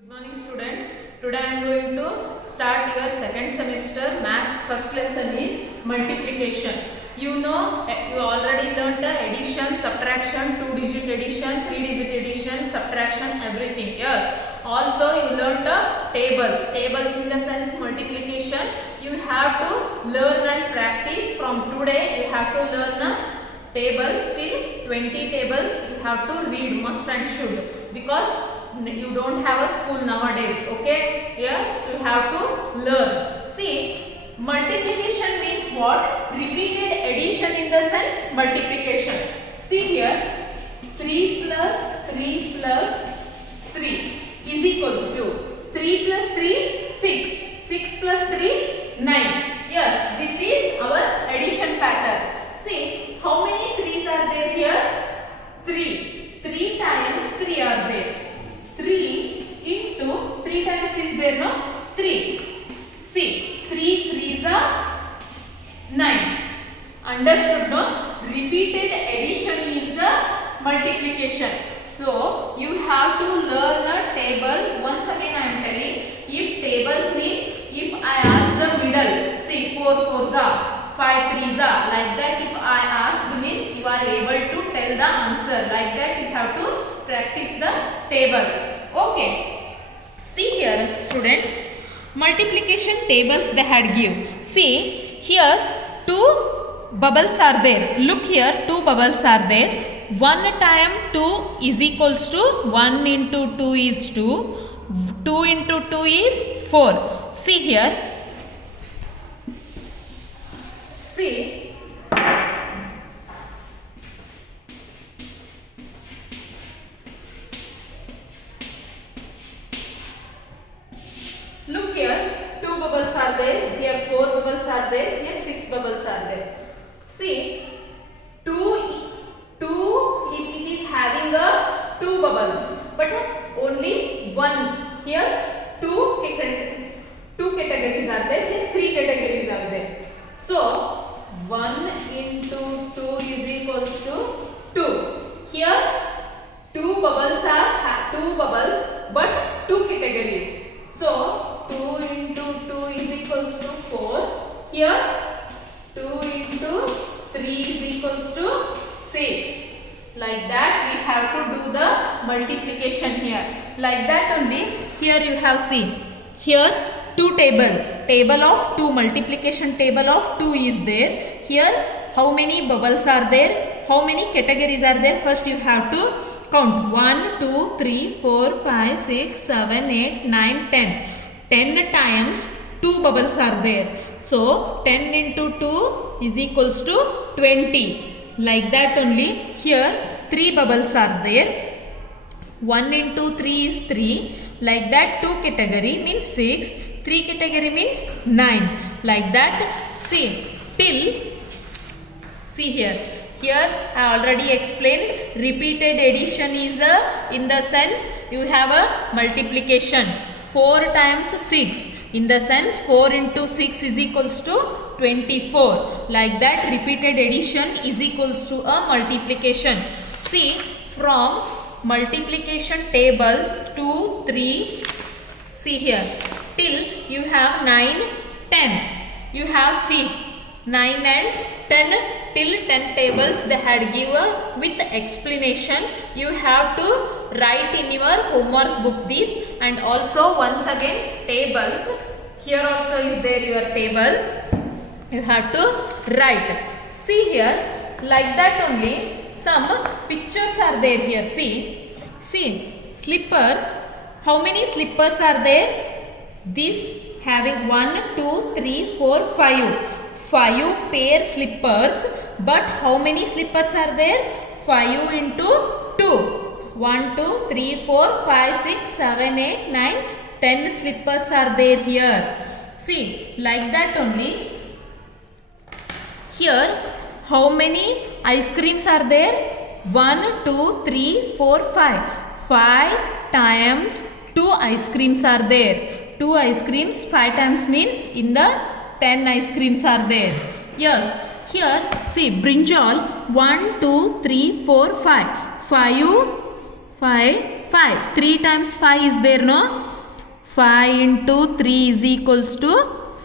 Good morning students. Today I am going to start your second semester maths. First lesson is multiplication. You know, you already learnt addition, subtraction, 2-digit addition, 3-digit addition, subtraction, everything. Yes. Also you learnt tables. Tables in the sense multiplication. You have to learn and practice. From today you have to learn tables till 20 tables. You have to read must and should, because you don't have a school nowadays. Okay, here you have to learn. See, multiplication means what? Repeated addition in the sense multiplication. See here, 3 plus 3 plus 3 is equals to 3 plus 3 6, 6 plus 3 9. Yes, this is our addition pattern. See, how many 3's are there here? 3. 3 times 3 are there. 3 into 3 times is there, no? 3. See, 3 3's are 9. Understood, no? Repeated addition is the multiplication. So, you have to learn tables. Once again I am telling, if tables means, if I ask the middle, say 4 4's are, 5 3's are, like that if I ask means you are able to tell the answer. Like that you have to practice the tables. Okay. See here students, multiplication tables they had give. See here 2 bubbles are there. Look here, 2 bubbles are there. 1 time 2 is equals to 1 into 2 is 2. 2 into 2 is 4. See here. See, look here, 2 bubbles are there, here 4 bubbles are there, here 6 bubbles are there. See, 2 if it is having a 2 bubbles, but only 1. Here 2 categories are there, here 3 categories are there. So 1 into 2 is equals to 2. Here 2 bubbles are 2 bubbles, but 2 categories. So 2 into 2 is equals to 4. Here 2 into 3 is equals to 6. Like that we have to do the multiplication here. Like that only. Here you have seen. Here 2 table of 2, multiplication table of 2 is there. Here how many bubbles are there? How many categories are there? First you have to count. 1 2 3 4 5 6 7 8 9 10. 10 times 2 bubbles are there. So 10 into 2 is equals to 20. Like that only. Here 3 bubbles are there. 1 into 3 is 3. Like that 2 category means 6. 3 category means 9. Like that. See till. See here. Here I already explained, repeated addition is in the sense you have a multiplication. 4 times 6. In the sense 4 into 6 is equals to 24. Like that repeated addition is equals to a multiplication. See, from multiplication tables 2, 3, see here, till you have 9, 10. You have see 9 and 10. Till 10 tables they had given with explanation. You have to write in your homework book this, and also once again tables. Here also is there your table. You have to write. See here, like that only. Some pictures are there here. See slippers. How many slippers are there? This having 1 2 3 4 5. 5 pair slippers, but how many slippers are there? 5 into 2. 1 2 3 4 5 6 7 8 9 10 slippers are there here. See, like that only. Here how many ice creams are there? 1 2 3 4 5. 5 times 2 ice creams are there. 2 ice creams 5 times means in the 10 ice creams are there. Yes. Here see brinjal 1 2 3 4 5. 5 5. 3 times 5 is there, no? 5 into 3 is equals to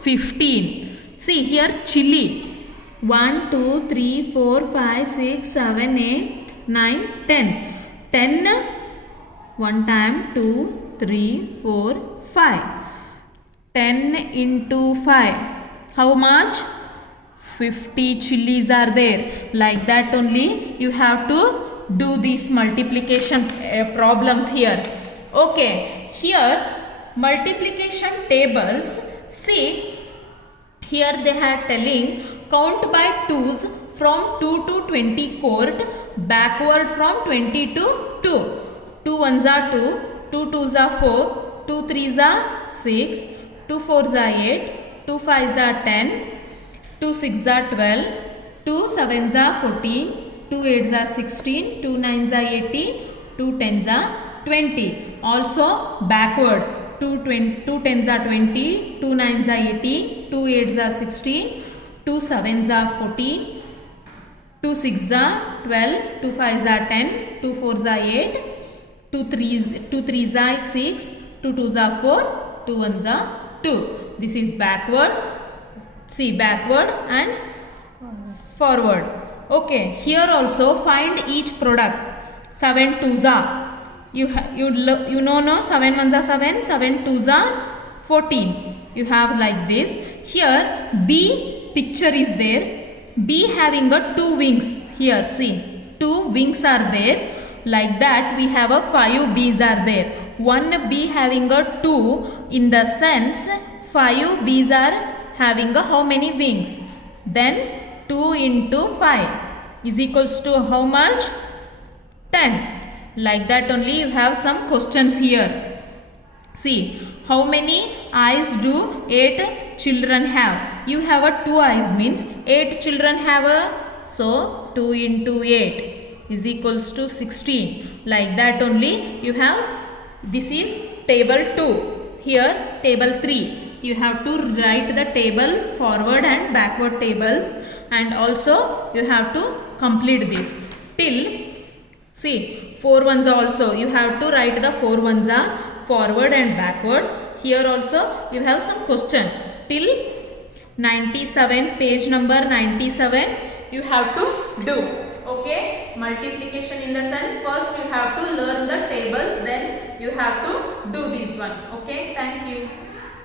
15. See here, chili. 1, 2, 3, 4, 5, 6, 7, 8, 9, 10. 10, 1 time, 2, 3, 4, 5. 10 into 5. How much? 50 chilies are there. Like that only you have to do these multiplication problems here. Okay, here multiplication tables. See, here they are telling count by 2's from 2 to 20 court, backward from 20 to 2. 2 1s are 2, 2 2s are 4, 2 3s are 6, 2 4s are 8, 2 5s are 10, 2 6s are 12, 2 7s are 14, 2 8s are 16, 2 9s are 18, 2 10s are 20. Also backward, 2 10s are 20, 2 9s are 18, 2 8s are 16, 2 7s are 14, 2 6s are 12, 2 5s are 10, 2 4s are 8, 2 3s are 6, 2 2s are 4, 2 1s are 2. This is backward. See, backward and forward. Okay, here also find each product. 7 2s are. You know no, 7 1s are 7, 7 2s are 14. You have like this. Here B picture is there. B having a 2 wings. Here see, 2 wings are there. Like that we have a 5 B's are there. One B having a 2, in the sense 5 B's are having a how many wings? Then 2 into 5 is equals to how much? 10. Like that only you have some questions here. See, how many eyes do 8 children have? You have a 2 eyes means 8 children have a, so 2 into 8 is equals to 16. Like that only you have, this is table 2. Here table 3. You have to write the table forward and backward tables, and also you have to complete this till, see, 4 1s also you have to write the 4 1s are forward and backward. Here also you have some question till 97, page number 97 you have to do. Okay, multiplication in the sense first you have to learn the tables, then you have to do this one. Okay, thank you.